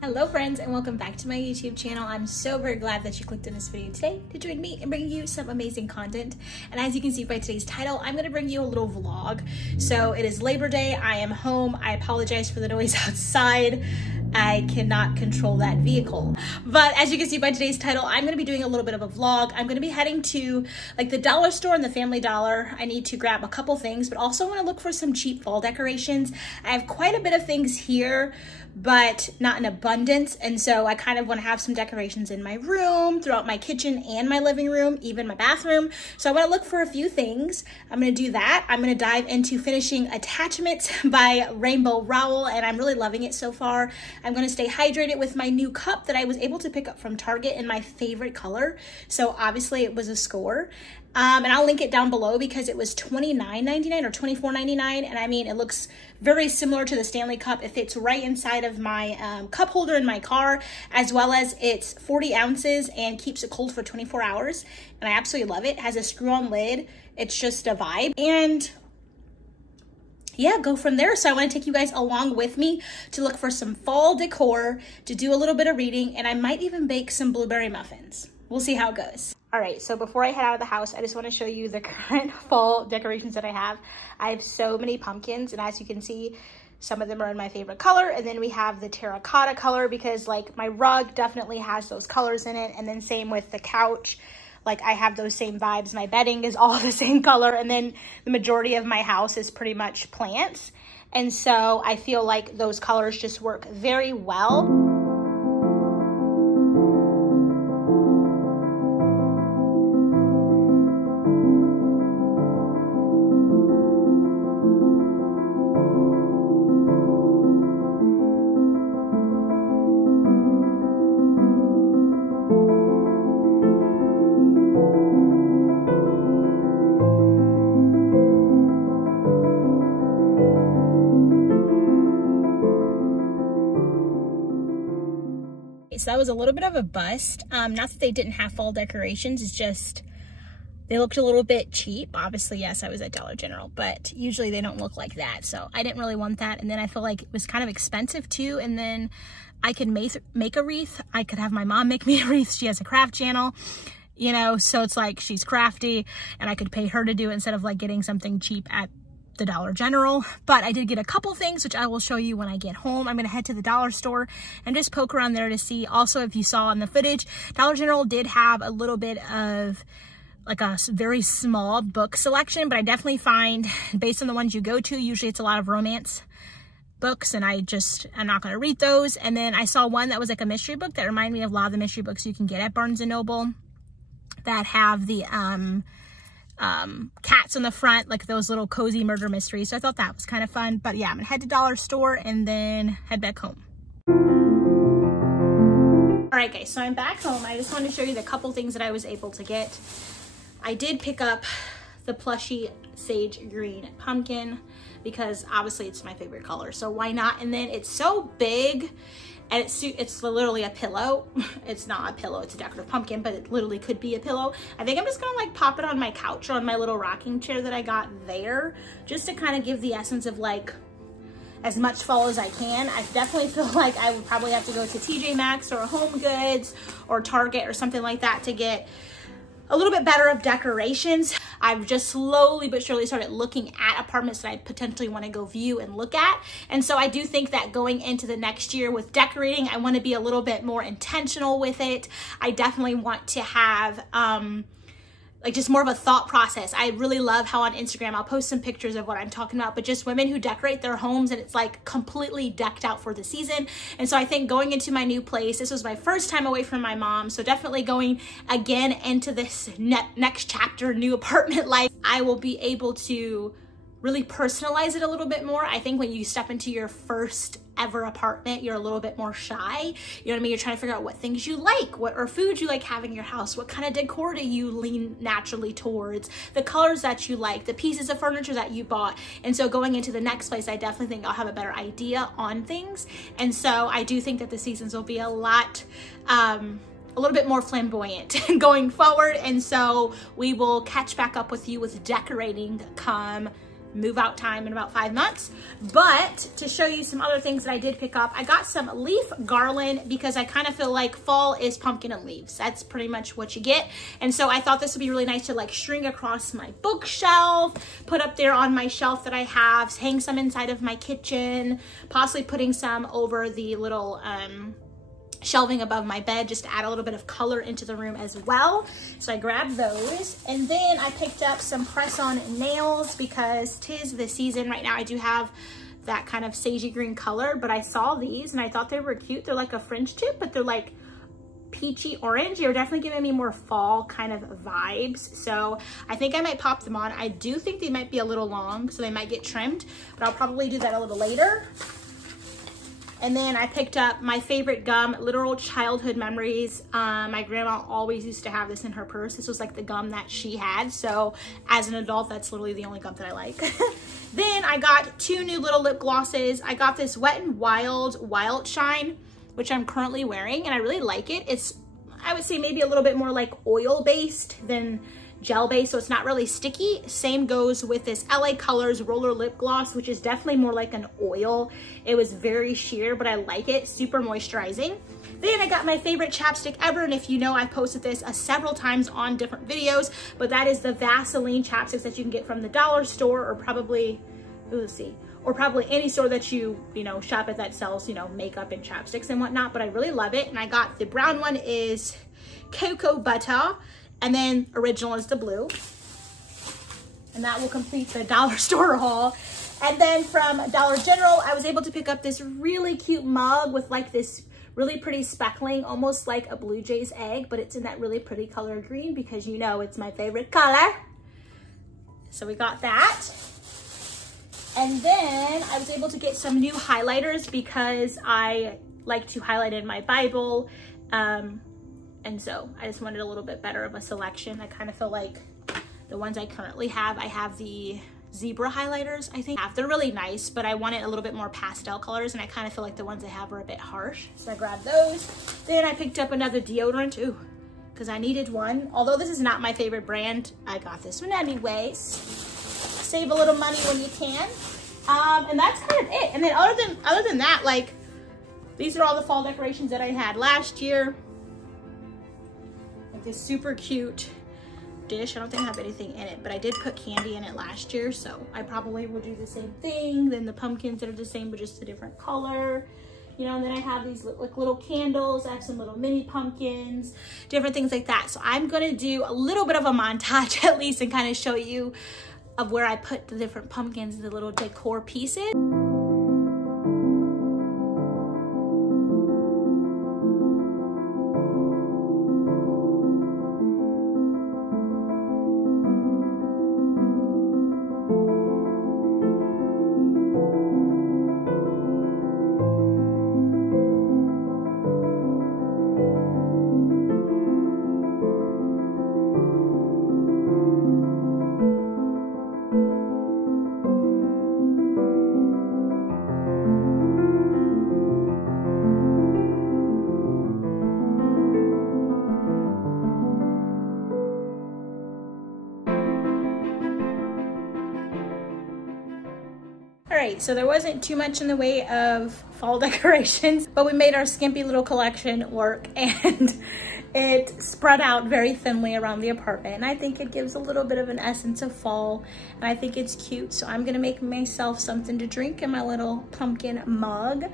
Hello friends, and welcome back to my YouTube channel. I'm so very glad that you clicked on this video today to join me and bring you some amazing content. And as you can see by today's title, I'm going to bring you a little vlog. So it is Labor Day. I am home. I apologize for the noise outside. I cannot control that vehicle. But as you can see by today's title, I'm going to be doing a little bit of a vlog. I'm going to be heading to like the dollar store and the Family Dollar. I need to grab a couple things, but also want to look for some cheap fall decorations. I have quite a bit of things here, but not in abundance. And so I kind of want to have some decorations in my room, throughout my kitchen and my living room, even my bathroom. So I want to look for a few things. I'm going to do that. I'm going to dive into finishing Attachments by Rainbow Rowell, and I'm really loving it so far. I'm going to stay hydrated with my new cup that I was able to pick up from Target in my favorite color. So obviously it was a score. And I'll link it down below because it was $29.99 or $24.99. And I mean, it looks very similar to the Stanley Cup. It fits right inside of my cup holder in my car, as well as it's 40 ounces and keeps it cold for 24 hours. And I absolutely love it. It has a screw-on lid. It's just a vibe. And yeah, go from there. So I want to take you guys along with me to look for some fall decor, to do a little bit of reading, and I might even bake some blueberry muffins. We'll see how it goes. All right, so before I head out of the house, I just want to show you the current fall decorations that I have. I have so many pumpkins, and as you can see, some of them are in my favorite color, and then we have the terracotta color because like my rug definitely has those colors in it, and then same with the couch. Like I have those same vibes. My bedding is all the same color, and then the majority of my house is pretty much plants. And so I feel like those colors just work very well. So that was a little bit of a bust. Not that they didn't have fall decorations, it's just they looked a little bit cheap. Obviously, yes, I was at Dollar General, but usually they don't look like that. So I didn't really want that. And then I feel like it was kind of expensive too. And then I could make a wreath. I could have my mom make me a wreath. She has a craft channel, you know, so it's like she's crafty and I could pay her to do it instead of like getting something cheap at the Dollar General. But I did get a couple things which I will show you when I get home. I'm gonna head to the dollar store and just poke around there to see. Also, if you saw in the footage, Dollar General did have a little bit of like a very small book selection, but I definitely find based on the ones you go to, usually it's a lot of romance books, and I'm not going to read those. And then I saw one that was like a mystery book that reminded me of a lot of the mystery books you can get at Barnes & Noble that have the cats on the front, like those little cozy murder mysteries. So I thought that was kind of fun. But yeah, I'm gonna head to dollar store and then head back home. All right guys, so I'm back home. I just want to show you the couple things that I was able to get. I did pick up the plushy sage green pumpkin because obviously it's my favorite color, so why not? And then it's so big and it's literally a pillow. It's not a pillow, it's a decorative pumpkin, but it literally could be a pillow. I think I'm just gonna like pop it on my couch or on my little rocking chair that I got there, just to kind of give the essence of like as much fall as I can. I definitely feel like I would probably have to go to TJ Maxx or Home Goods or Target or something like that to get a little bit better of decorations. I've just slowly but surely started looking at apartments that I potentially want to go view and look at. And so I do think that going into the next year with decorating, I want to be a little bit more intentional with it. I definitely want to have like just more of a thought process. I really love how on Instagram I'll post some pictures of what I'm talking about, but just women who decorate their homes and it's like completely decked out for the season. And so I think going into my new place, this was my first time away from my mom, so definitely going again into this next chapter, new apartment life, I will be able to really personalize it a little bit more. I think when you step into your first ever apartment, you're a little bit more shy. You know what I mean? You're trying to figure out what things you like, what or foods you like having in your house, what kind of decor do you lean naturally towards, the colors that you like, the pieces of furniture that you bought. And so going into the next place, I definitely think I'll have a better idea on things. And so I do think that the seasons will be a little bit more flamboyant going forward. And so we will catch back up with you with decorating come move out time in about 5 months. But to show you some other things that I did pick up, I got some leaf garland because I kind of feel like fall is pumpkin and leaves. That's pretty much what you get. And so I thought this would be really nice to like string across my bookshelf, put up there on my shelf that I have, hang some inside of my kitchen, possibly putting some over the little shelving above my bed just to add a little bit of color into the room as well. So I grabbed those, and then I picked up some press-on nails because 'tis the season right now. I do have that kind of sagey green color, but I saw these and I thought they were cute. They're like a French tip, but they're like peachy orange. They're definitely giving me more fall kind of vibes. So I think I might pop them on. I do think they might be a little long, so they might get trimmed, but I'll probably do that a little later. And then I picked up my favorite gum, Literal Childhood Memories. My grandma always used to have this in her purse. This was like the gum that she had. So as an adult, that's literally the only gum that I like. Then I got 2 new little lip glosses. I got this Wet n Wild Shine, which I'm currently wearing, and I really like it. It's, I would say maybe a little bit more like oil based than gel based, so it's not really sticky. Same goes with this LA Colors Roller Lip Gloss, which is definitely more like an oil. It was very sheer, but I like it. Super moisturizing. Then I got my favorite chapstick ever, and if you know, I've posted this several times on different videos, but that is the Vaseline chapsticks that you can get from the dollar store, or probably, let's see, or probably any store that you know, shop at that sells, you know, makeup and chapsticks and whatnot, but I really love it. And I got the brown one is Cocoa Butter, and then original is the blue. And that will complete the dollar store haul. And then from Dollar General, I was able to pick up this really cute mug with like this really pretty speckling, almost like a Blue Jay's egg, but it's in that really pretty color green because you know it's my favorite color. So we got that. And then I was able to get some new highlighters because I like to highlight in my Bible. And so I just wanted a little bit better of a selection. I kind of feel like the ones I currently have, I have the zebra highlighters, I think. They're really nice, but I wanted a little bit more pastel colors, and I kind of feel like the ones I have are a bit harsh. So I grabbed those. Then I picked up another deodorant, because I needed one. Although this is not my favorite brand, I got this one anyways. Save a little money when you can. And that's kind of it. And then other than that, like, these are all the fall decorations that I had last year. Like this super cute dish. I don't think I have anything in it, but I did put candy in it last year, so I probably will do the same thing. Then the pumpkins that are the same, but just a different color. You know, and then I have these like little candles. I have some little mini pumpkins, different things like that. So I'm gonna do a little bit of a montage at least and kind of show you of where I put the different pumpkins, the little decor pieces. Alright, so there wasn't too much in the way of fall decorations, but we made our skimpy little collection work, and it spread out very thinly around the apartment, and I think it gives a little bit of an essence of fall, and I think it's cute. So I'm gonna make myself something to drink in my little pumpkin mug.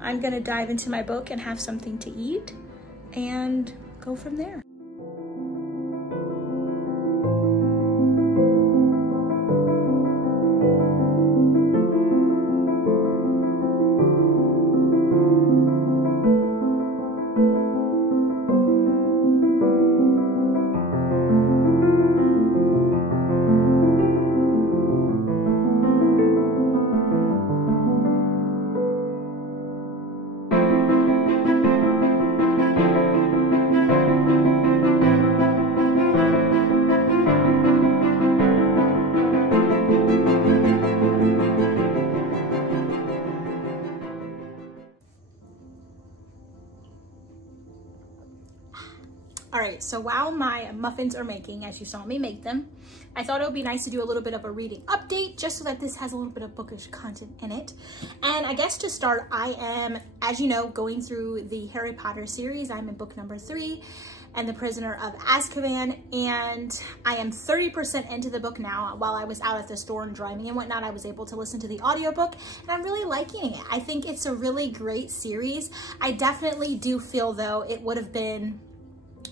I'm gonna dive into my book and have something to eat and go from there. All right, so while my muffins are making, as you saw me make them, I thought it would be nice to do a little bit of a reading update just so that this has a little bit of bookish content in it. And I guess to start, I am, as you know, going through the Harry Potter series. I'm in book number 3 and the Prisoner of Azkaban, and I am 30% into the book now. While I was out at the store and driving and whatnot, I was able to listen to the audiobook, and I'm really liking it. I think it's a really great series. I definitely do feel, though, it would have been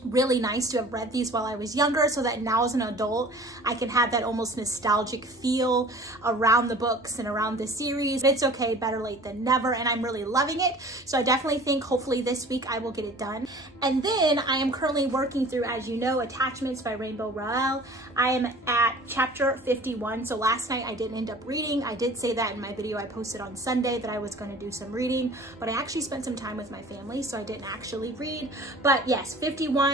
really nice to have read these while I was younger, so that now as an adult I can have that almost nostalgic feel around the books and around the series. It's okay, better late than never, and I'm really loving it. So I definitely think hopefully this week I will get it done. And then I am currently working through, as you know, Attachments by Rainbow Rowell. I am at chapter 51. So last night I didn't end up reading. I did say that in my video I posted on Sunday that I was going to do some reading, but I actually spent some time with my family, so I didn't actually read. But yes, 51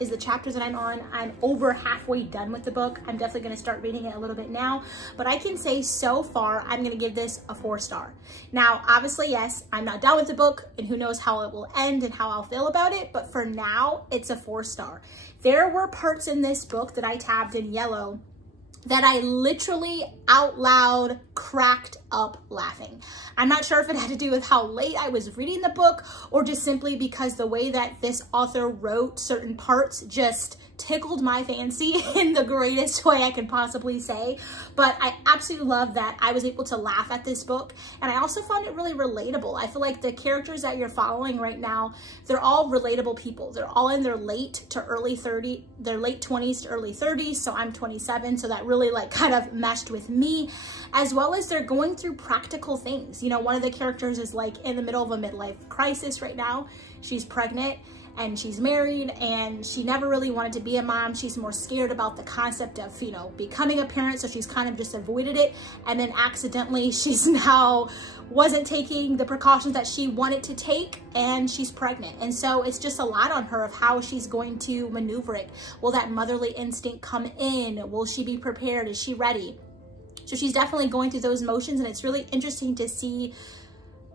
is the chapters that I'm on. I'm over halfway done with the book. I'm definitely going to start reading it a little bit now, but I can say so far I'm going to give this a 4-star. Now, obviously, yes, I'm not done with the book, and who knows how it will end and how I'll feel about it, but for now, it's a 4-star. There were parts in this book that I tabbed in yellow that I literally out loud cracked up laughing. I'm not sure if it had to do with how late I was reading the book or just simply because the way that this author wrote certain parts just tickled my fancy in the greatest way I can possibly say. But I absolutely love that I was able to laugh at this book, and I also found it really relatable. I feel like the characters that you're following right now, they're all relatable people. They're all in their late to early 30s, their late 20s to early 30s. So I'm 27, so that really like kind of meshed with me, as well as they're going through practical things. You know, one of the characters is like in the middle of a midlife crisis right now. She's pregnant and she's married, and she never really wanted to be a mom. She's more scared about the concept of, you know, becoming a parent, so she's kind of just avoided it. And then accidentally she's now wasn't taking the precautions that she wanted to take, and she's pregnant. And so it's just a lot on her of how she's going to maneuver it. Will that motherly instinct come in? Will she be prepared? Is she ready? So she's definitely going through those motions, and it's really interesting to see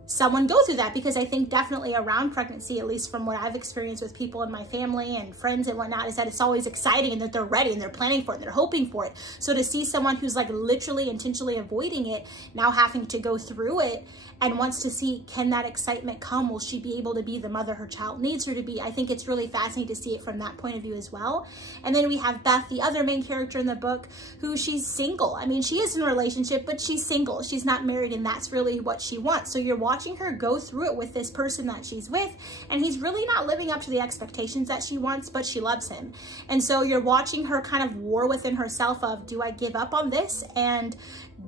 someone go through that, because I think definitely around pregnancy, at least from what I've experienced with people in my family and friends and whatnot, is that it's always exciting and that they're ready and they're planning for it and they're hoping for it. So to see someone who's like literally intentionally avoiding it, now having to go through it and wants to see, can that excitement come? Will she be able to be the mother her child needs her to be? I think it's really fascinating to see it from that point of view as well. And then we have Beth, the other main character in the book, who she's single. I mean, she is in a relationship, but she's single. She's not married, and that's really what she wants. So you're watching her go through it with this person that she's with, and he's really not living up to the expectations that she wants, but she loves him. And so you're watching her kind of war within herself of, do I give up on this and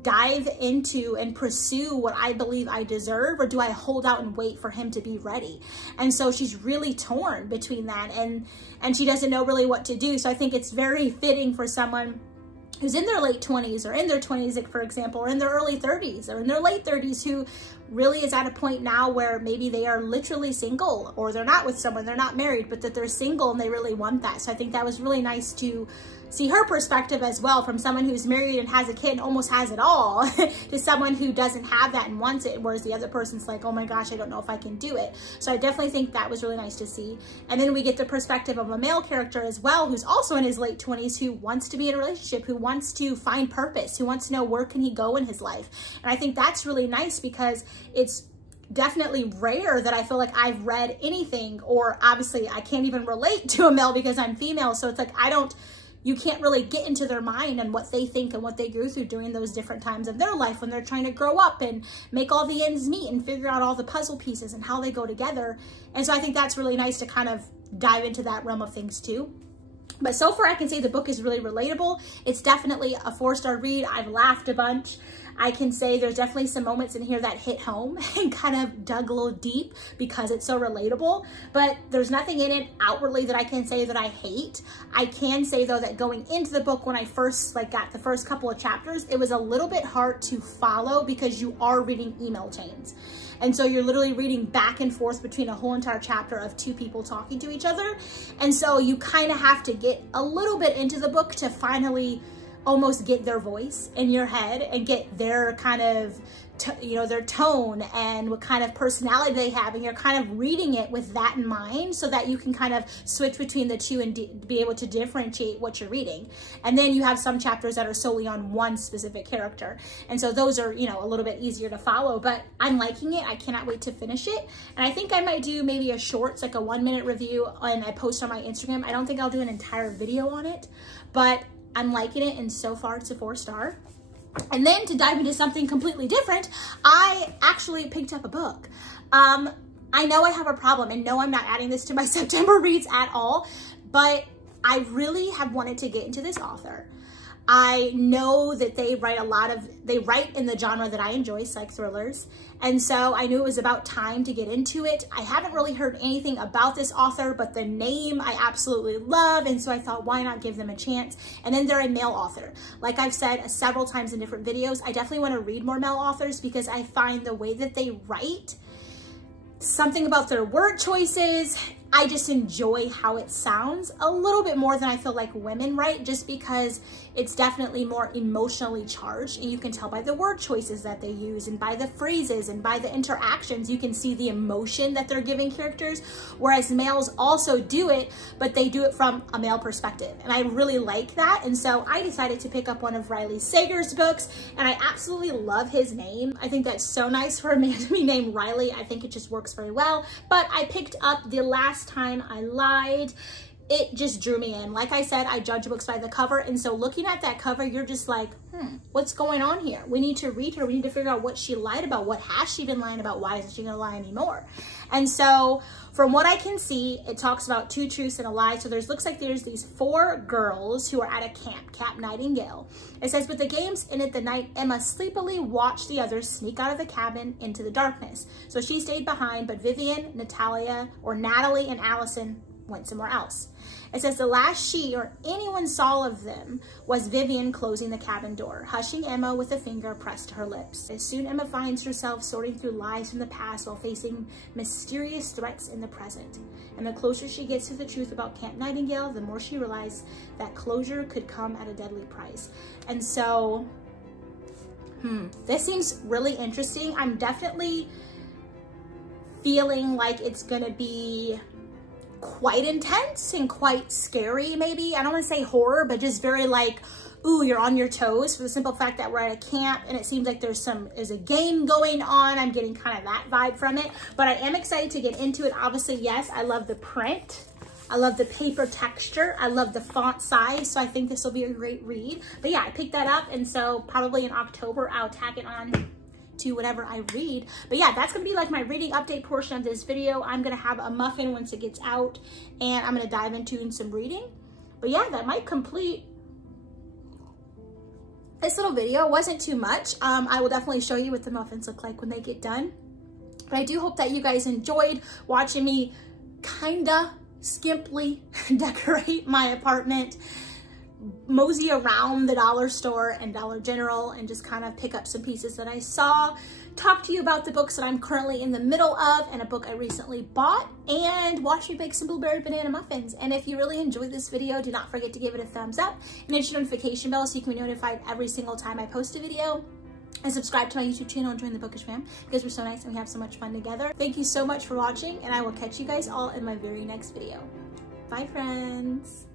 dive into and pursue what I believe I deserve, or do I hold out and wait for him to be ready? And so she's really torn between that, and she doesn't know really what to do. So I think it's very fitting for someone who's in their late 20s or in their 20s, like for example, or in their early 30s or in their late 30s, who really is at a point now where maybe they are literally single, or they're not with someone, they're not married, but that they're single and they really want that. So I think that was really nice to see her perspective as well, from someone who's married and has a kid and almost has it all to someone who doesn't have that and wants it, whereas the other person's like, oh my gosh, I don't know if I can do it. So I definitely think that was really nice to see. And then we get the perspective of a male character as well, who's also in his late 20s, who wants to be in a relationship, who wants to find purpose, who wants to know where can he go in his life. And I think that's really nice, because it's definitely rare that I feel like I've read anything, or obviously I can't even relate to a male because I'm female. So it's like, you can't really get into their mind and what they think and what they go through during those different times of their life when they're trying to grow up and make all the ends meet and figure out all the puzzle pieces and how they go together. And so I think that's really nice to kind of dive into that realm of things too. But so far I can say the book is really relatable. It's definitely a 4-star read. I've laughed a bunch. I can say there's definitely some moments in here that hit home and kind of dug a little deep because it's so relatable, but there's nothing in it outwardly that I can say that I hate. I can say though that going into the book, when I first got the first couple of chapters, it was a little bit hard to follow because you are reading email chains. And so you're literally reading back and forth between a whole entire chapter of 2 people talking to each other. And so you kind of have to get a little bit into the book to finally almost get their voice in your head and get their kind of you know, their tone and what kind of personality they have, and you're kind of reading it with that in mind so that you can kind of switch between the two and be able to differentiate what you're reading. And then you have some chapters that are solely on one specific character, and so those are, you know, a little bit easier to follow. But I'm liking it. I cannot wait to finish it, and I think I might do maybe a shorts, like a 1-minute review, and I post on my Instagram. I don't think I'll do an entire video on it, but I'm liking it, and so far it's a 4-star. And then to dive into something completely different, I actually picked up a book. I know I have a problem, and no, I'm not adding this to my September reads at all, but I really have wanted to get into this author. I know that they write in the genre that I enjoy, psych thrillers. And so I knew it was about time to get into it. I haven't really heard anything about this author, but the name I absolutely love. And so I thought, why not give them a chance? And then they're a male author. Like I've said several times in different videos, I definitely want to read more male authors because I find the way that they write, something about their word choices, I just enjoy how it sounds a little bit more than I feel like women write, just because it's definitely more emotionally charged, and you can tell by the word choices that they use and by the phrases and by the interactions, you can see the emotion that they're giving characters, whereas males also do it, but they do it from a male perspective. And I really like that. And so I decided to pick up one of Riley Sager's books, and I absolutely love his name. I think that's so nice for a man to be named Riley. I think it just works very well. But I picked up The Last Time I Lied. It just drew me in. Like I said, I judge books by the cover. And so looking at that cover, you're just like, what's going on here? We need to read her. We need to figure out what she lied about. What has she been lying about? Why isn't she gonna lie anymore? And so from what I can see, it talks about 2 truths and a lie. So looks like there's these 4 girls who are at a Camp Nightingale. It says, with the games ended the night, Emma sleepily watched the others sneak out of the cabin into the darkness. So she stayed behind, but Vivian, Natalie, and Allison went somewhere else. It says the last she or anyone saw of them was Vivian closing the cabin door, hushing Emma with a finger pressed to her lips. As soon Emma finds herself sorting through lies from the past while facing mysterious threats in the present. And the closer she gets to the truth about Camp Nightingale, the more she realizes that closure could come at a deadly price. And so, this seems really interesting. I'm definitely feeling like it's gonna be quite intense and quite scary, maybe. I don't want to say horror, but just very like, ooh, you're on your toes, for the simple fact that we're at a camp and it seems like there's a game going on. I'm getting kind of that vibe from it, but I am excited to get into it. Obviously, yes, I love the print. I love the paper texture. I love the font size. So I think this will be a great read. But yeah, I picked that up. And so probably in October, I'll tack it on to whatever I read. But yeah, that's gonna be like my reading update portion of this video. I'm gonna have a muffin once it gets out, and I'm gonna dive into some reading. But yeah, that might complete this little video. It wasn't too much. I will definitely show you what the muffins look like when they get done. But I do hope that you guys enjoyed watching me kinda skimpily decorate my apartment, mosey around the dollar store and Dollar General, and just kind of pick up some pieces that I saw, talk to you about the books that I'm currently in the middle of, and a book I recently bought, and watch me bake some blueberry banana muffins. And if you really enjoyed this video, do not forget to give it a thumbs up and hit your notification bell so you can be notified every single time I post a video. And subscribe to my YouTube channel and join the Bookish Fam, because we're so nice and we have so much fun together. Thank you so much for watching, and I will catch you guys all in my very next video. Bye, friends.